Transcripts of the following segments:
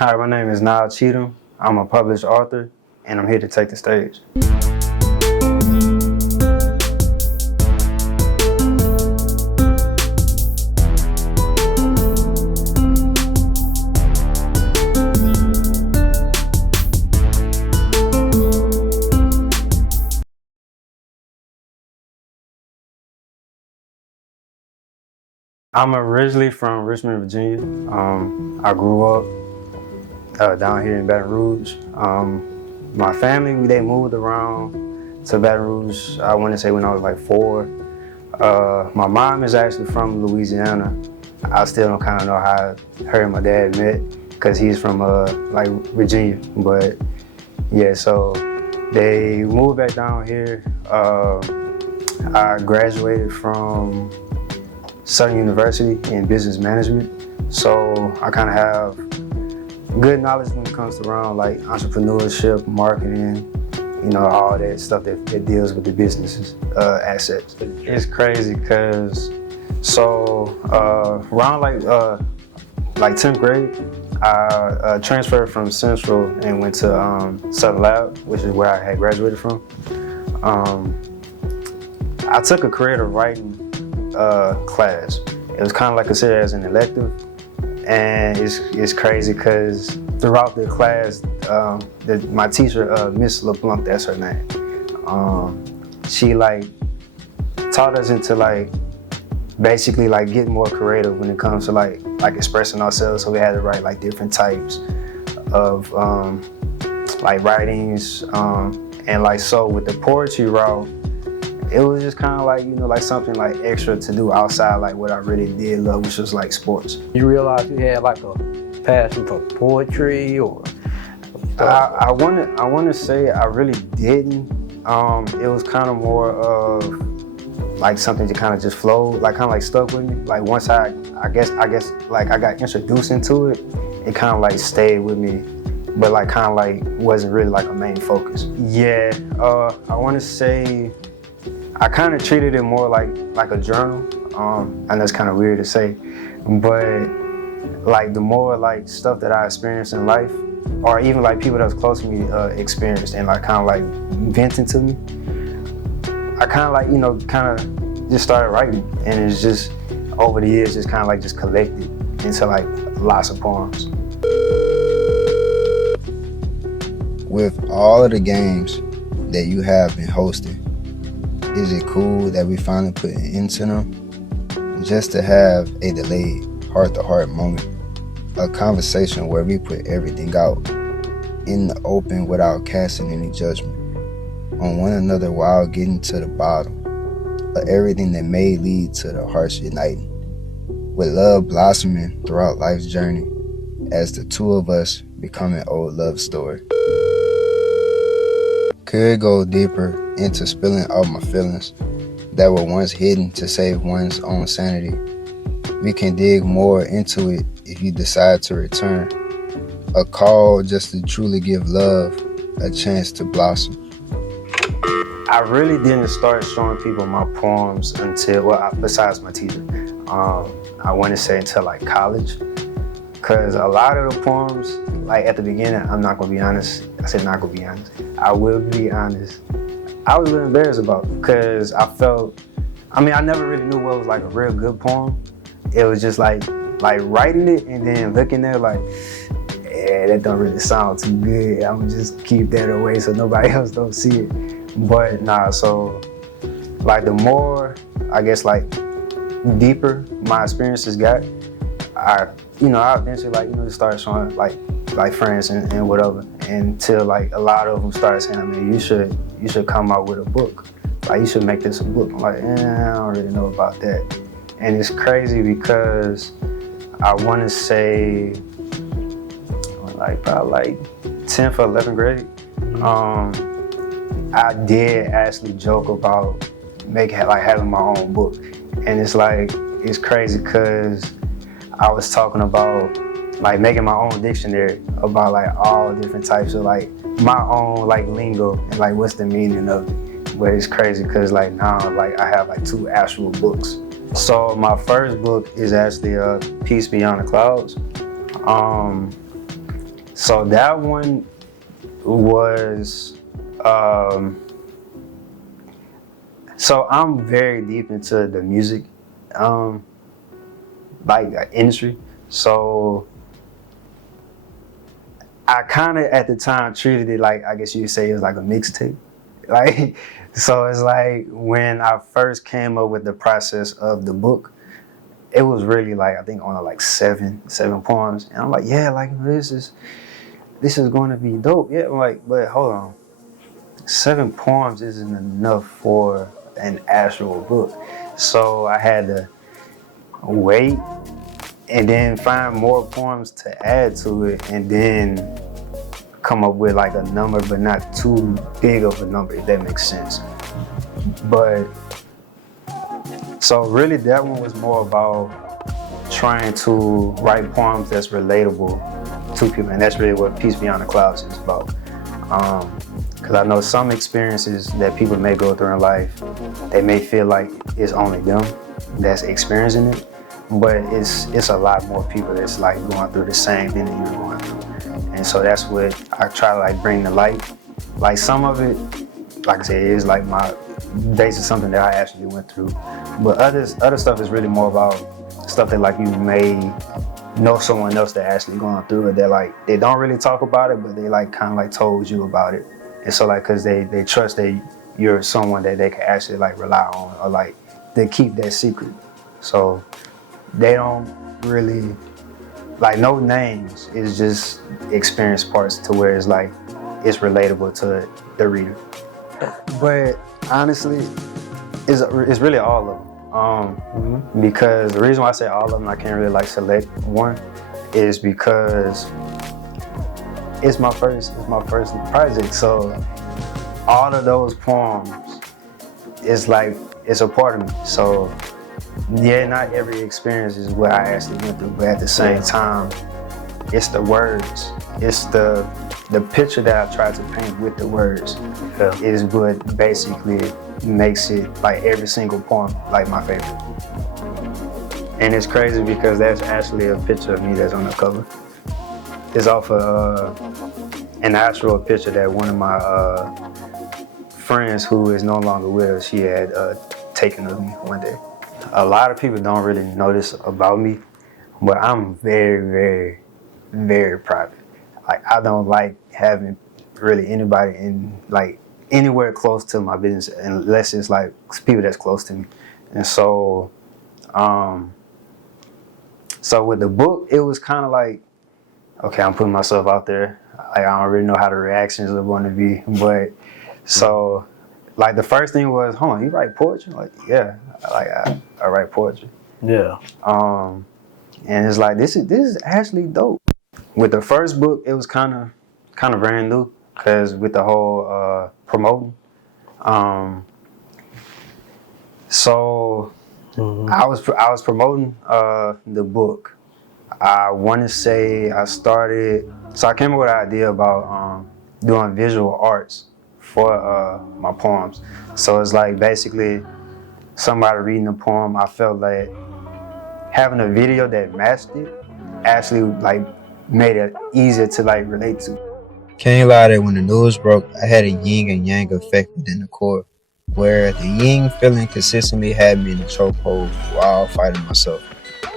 Hi, my name is Nile Cheatham. I'm a published author, and I'm here to take the stage. I'm originally from Richmond, Virginia. I grew up down here in Baton Rouge. My family, they moved around to Baton Rouge, I want to say when I was like 4. My mom is actually from Louisiana. I still don't kind of know how her and my dad met because he's from like Virginia. But yeah, so they moved back down here. I graduated from Southern University in business management. So I kind of have good knowledge when it comes to around like entrepreneurship, marketing, you know, all that stuff that deals with the business assets. It's crazy because around like 10th grade, I transferred from Central and went to Southern Lab, which is where I had graduated from. I took a creative writing class. It was kind of like considered as an elective, and it's crazy because throughout the class, my teacher, Miss LeBlanc, that's her name. She like taught us into like basically like getting more creative when it comes to like expressing ourselves. So we had to write like different types of like writings, and like so with the poetry route, it was just kind of like, you know, like something like extra to do outside like what I really did love, which was like sports. You realize you had like a passion for poetry, or? I want to say I really didn't. It was kind of more of like something that kind of just flowed, like kind of like stuck with me. Like once I guess like I got introduced into it, it kind of like stayed with me, but like kind of like wasn't really like a main focus. Yeah, I want to say I kind of treated it more like a journal. I know it's kind of weird to say, but like the more like stuff that I experienced in life, or even like people that was close to me experienced and like kind of like venting to me, I kind of like, you know, kind of just started writing, and it's just over the years just kind of like just collected into like lots of poems. With all of the games that you have been hosting, is it cool that we finally put an end to them? Just to have a delayed heart-to-heart moment, a conversation where we put everything out in the open without casting any judgment on one another while getting to the bottom of everything that may lead to the hearts uniting, with love blossoming throughout life's journey as the two of us become an old love story. Could go deeper into spilling out my feelings that were once hidden to save one's own sanity. We can dig more into it if you decide to return. A call just to truly give love a chance to blossom. I really didn't start showing people my poems until, well, besides my teacher, I want to say until like college. Because a lot of the poems, like at the beginning, I'm not going to be honest. I said not going to be honest. I will be honest. I was a little embarrassed about it because I felt, I never really knew what was like a real good poem. It was just like writing it and then looking there like, yeah, that don't really sound too good. I'm gonna just keep that away so nobody else don't see it. But nah, so like the more, I guess like deeper my experiences got, I eventually like, you know, just started showing like friends and whatever, until like a lot of them started saying, I mean, you should come out with a book. Like you should make this a book. I'm like, I don't really know about that. And it's crazy because I want to say like probably like 10th or 11th grade, I did actually joke about having my own book. And it's crazy because I was talking about like making my own dictionary about like all different types of like my own like lingo and like what's the meaning of it. But it's crazy because like now like I have like 2 actual books. So my first book is actually Peace Beyond the Clouds. So that one was, so I'm very deep into the music, industry. So I kind of at the time treated it like, I guess you could say it was like a mixtape. Like, so it's like when I first came up with the process of the book, it was really like, I think only like seven poems. And I'm like, yeah, like this is going to be dope. Yeah, I'm like, but hold on. 7 poems isn't enough for an actual book. So I had to wait and then find more poems to add to it and then come up with like a number, but not too big of a number, if that makes sense. But so really that one was more about trying to write poems that's relatable to people, and that's really what Peace Beyond the Clouds is about. Because I know some experiences that people may go through in life, they may feel like it's only them that's experiencing it, but it's a lot more people that's like going through the same thing that you're going through. And so that's what I try to like bring to light. Like some of it, like I said, is like my based on something that I actually went through. But other stuff is really more about stuff that like you may know someone else that actually going through it. That like they don't really talk about it, but they like kind of like told you about it. And so like, cause they trust that you're someone that they can actually like rely on, or like they keep that secret. So they don't really like no names. It's just experience parts to where it's like it's relatable to the reader. But honestly, it's really all of them. Because the reason why I say all of them, I can't really like select one, is because it's my first project. So all of those poems is like it's a part of me. So yeah, not every experience is what I actually went through, but at the same time, it's the words, it's the picture that I try to paint with the words is what basically makes it like every single poem like my favorite. And it's crazy because that's actually a picture of me that's on the cover. It's off of an actual picture that one of my friends who is no longer with us, she had taken of me one day. A lot of people don't really know this about me, but I'm very, very, very private. Like I don't like having really anybody in like anywhere close to my business unless it's like people that's close to me. And so, so with the book, it was kind of like, okay, I'm putting myself out there. Like I don't really know how the reactions are going to be, but so like the first thing was, hold on, you write poetry? Like, yeah, I write poetry. Yeah. And it's like this is actually dope. With the first book, it was kind of brand new because with the whole promoting. So I was promoting the book. I want to say I started. So I came up with an idea about doing visual arts for my poems. So it's like basically somebody reading the poem. I felt like having a video that matched it actually like made it easier to like relate to. Can't lie that when the news broke, I had a yin and yang effect within the core, where the yin feeling consistently had me in the chokehold while fighting myself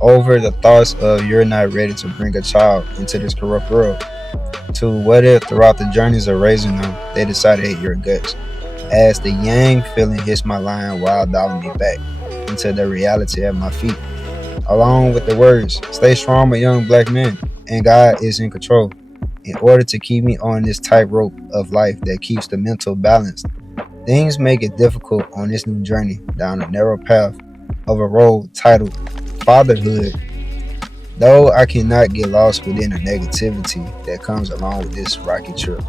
over the thoughts of you're not ready to bring a child into this corrupt world, to what if throughout the journeys of raising them, they decide to hate your guts, as the yang feeling hits my line while dialing me back into the reality at my feet, along with the words, stay strong my young black man, and God is in control, in order to keep me on this tightrope of life that keeps the mental balanced. Things make it difficult on this new journey down a narrow path of a road titled fatherhood, though I cannot get lost within the negativity that comes along with this rocky trip,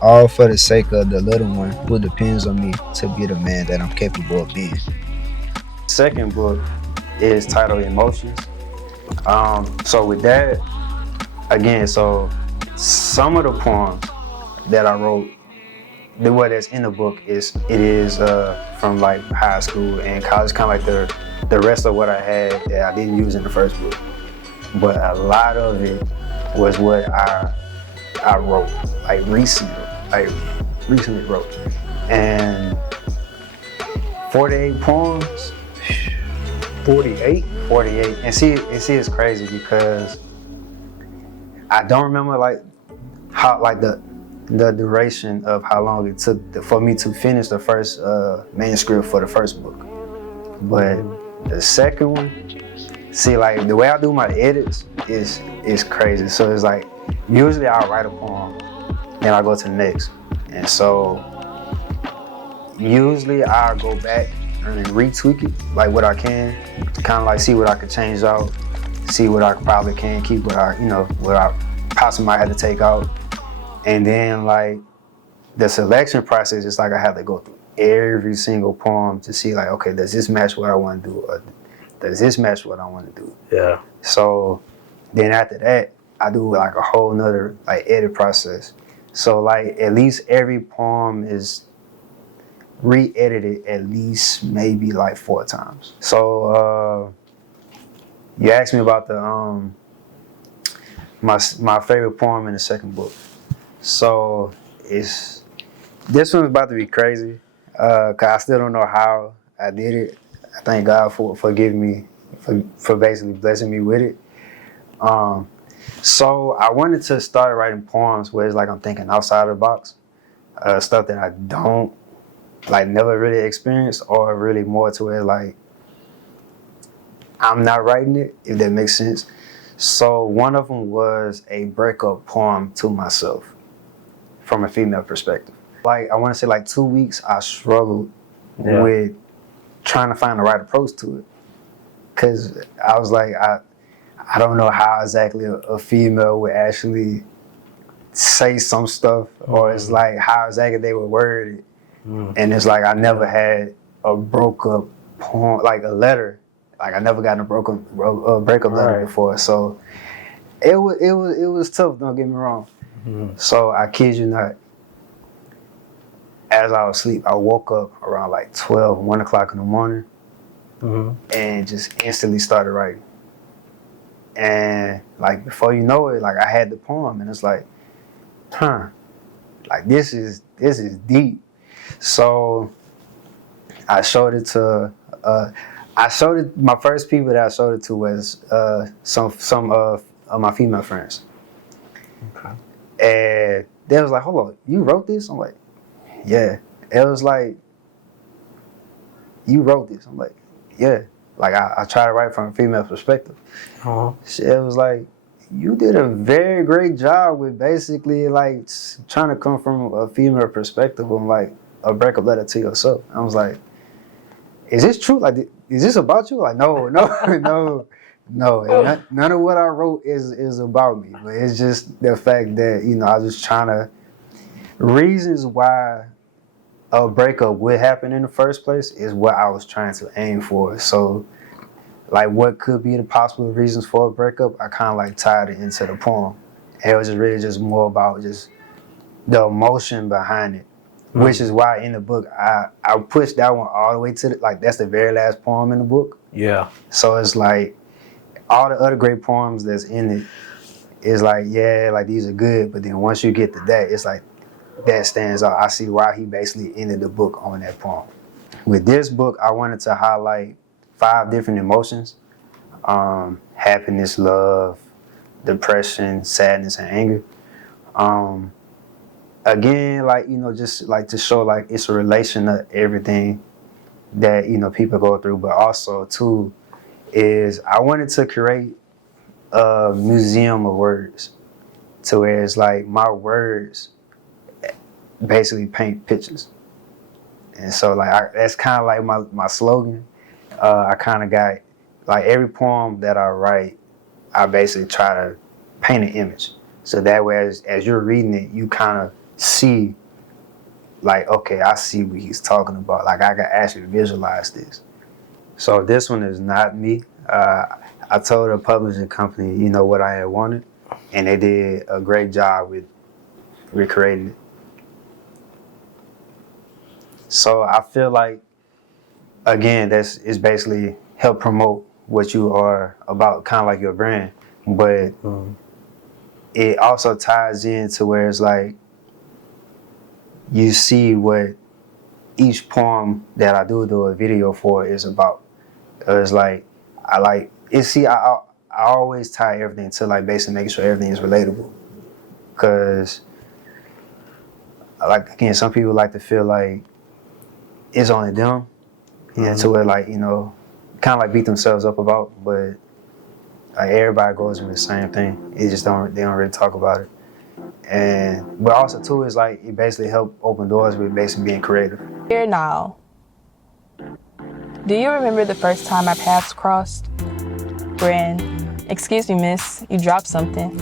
all for the sake of the little one who depends on me to be the man that I'm capable of being. Second book is titled Emotions. So with that, again, so some of the poems that I wrote, what that's in the book is from like high school and college, kind of like the rest of what I had that I didn't use in the first book. But a lot of it was what I I wrote, recently wrote. And 48 poems, 48? 48. And see, it's crazy because I don't remember like how, like the duration of how long it took for me to finish the first manuscript for the first book. But the second one, see, like the way I do my edits is crazy. So it's like usually I'll write a poem, then I go to the next, and so usually I'll go back and retweak it, like what I can, kind of like see what I could change out, see what I probably can keep, what I possibly might have to take out, and then like the selection process is like I have to go through every single poem to see like, okay, does this match what I want to do, or does this match what I want to do? Yeah. So then after that, I do like a whole nother like edit process. So like at least every poem is re-edited at least maybe like 4 times. So you asked me about the my favorite poem in the second book. So this one's about to be crazy, cause I still don't know how I did it. I thank God for forgiving me, for basically blessing me with it. So I wanted to start writing poems where it's like I'm thinking outside the box, stuff that I don't like never really experienced, or really more to where like I'm not writing it, if that makes sense. So one of them was a breakup poem to myself from a female perspective. Like I want to say like 2 weeks I struggled with trying to find the right approach to it, because I was like I don't know how exactly a female would actually say some stuff, or it's like how exactly they would word it. And it's like I never had a broke up poem, like a letter. Like I never gotten a breakup letter before. So it was tough. Don't get me wrong. So I kid you not, as I was asleep, I woke up around like 12, 1 o'clock in the morning, and just instantly started writing. And like before you know it, like I had the poem, and it's like, like this is deep. So I showed it to my first people that I showed it to was some of my female friends. Okay. And they was like, hold on, you wrote this? I'm like, yeah. It was like, you wrote this? I'm like, yeah. Like I try to write from a female perspective. It was like, you did a very great job with basically like trying to come from a female perspective on like a breakup letter to yourself. I was like, is this true? Like, is this about you? Like, no. And none of what I wrote is about me, but it's just the fact that, I was just trying to, reasons why a breakup would happen in the first place is what I was trying to aim for. So, like, what could be the possible reasons for a breakup, I kind of like tied it into the poem. And it was just really just more about just the emotion behind it. Which is why in the book, I pushed that one all the way to that's the very last poem in the book. Yeah. So it's like, all the other great poems that's in it is like, yeah, like these are good. But then once you get to that, it's like, that stands out. I see why he basically ended the book on that poem. With this book, I wanted to highlight 5 different emotions. Happiness, love, depression, sadness, and anger. Again, just like to show like it's a relation to everything that, people go through, but also too is I wanted to create a museum of words to where it's like my words basically paint pictures. And so like that's kind of like my slogan. I kind of got like every poem that I write, I basically try to paint an image. So that way as you're reading it, you kind of see like, okay, I see what he's talking about. Like I can actually visualize this. So this one is not me. I told the publishing company, what I had wanted, and they did a great job with recreating it. So I feel like, again, is basically help promote what you are about, kind of like your brand. But it also ties into where it's like you see what each poem that I do a video for is about. It's like I always tie everything to like basically making sure everything is relatable. Cause like again, some people like to feel like it's only them, to where like kind of like beat themselves up about, but like everybody goes through the same thing. They don't really talk about it. But also too is like it basically helped open doors with basically being creative. Dear Nile, do you remember the first time our paths crossed? When, excuse me miss, you dropped something.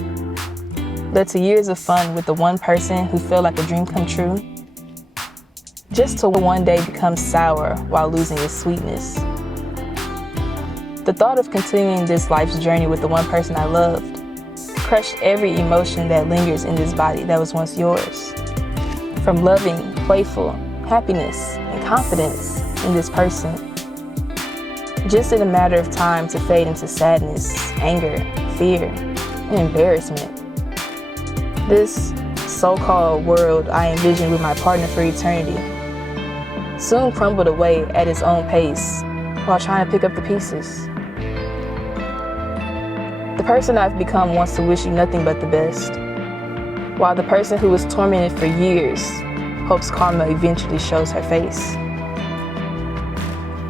Led to years of fun with the one person who felt like a dream come true. Just to one day become sour while losing its sweetness. The thought of continuing this life's journey with the one person I loved crushed every emotion that lingers in this body that was once yours. From loving, playful, happiness, and confidence in this person. Just in a matter of time to fade into sadness, anger, fear, and embarrassment. This so-called world I envisioned with my partner for eternity soon crumbled away at its own pace while trying to pick up the pieces. The person I've become wants to wish you nothing but the best, while the person who was tormented for years hopes karma eventually shows her face.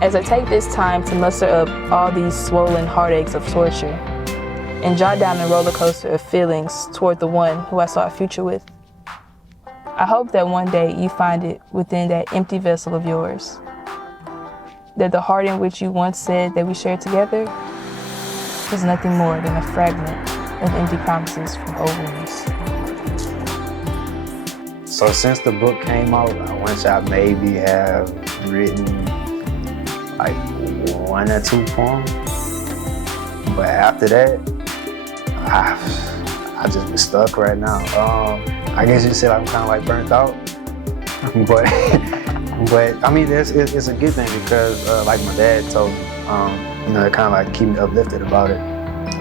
As I take this time to muster up all these swollen heartaches of torture and jot down the roller coaster of feelings toward the one who I saw a future with, I hope that one day you find it within that empty vessel of yours. That the heart in which you once said that we shared together was nothing more than a fragment of empty promises from old wounds. So since the book came out, I want I maybe have written like 1 or 2 poems. But after that, I just been stuck right now. I guess you could say I'm kind of like burnt out. but I mean, it's a good thing because like my dad told me, it kind of like keep me uplifted about it.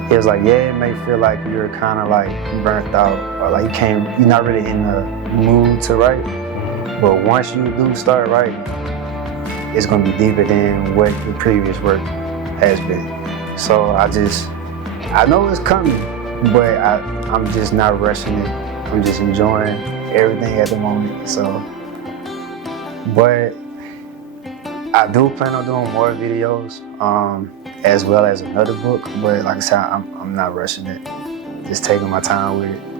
He was like, yeah, it may feel like you're kind of like burnt out or like you're not really in the mood to write. But once you do start writing, it's gonna be deeper than what the previous work has been. So I know it's coming, but I'm just not rushing it. I'm just enjoying everything at the moment. So, but I do plan on doing more videos, as well as another book. But like I said, I'm not rushing it. Just taking my time with it.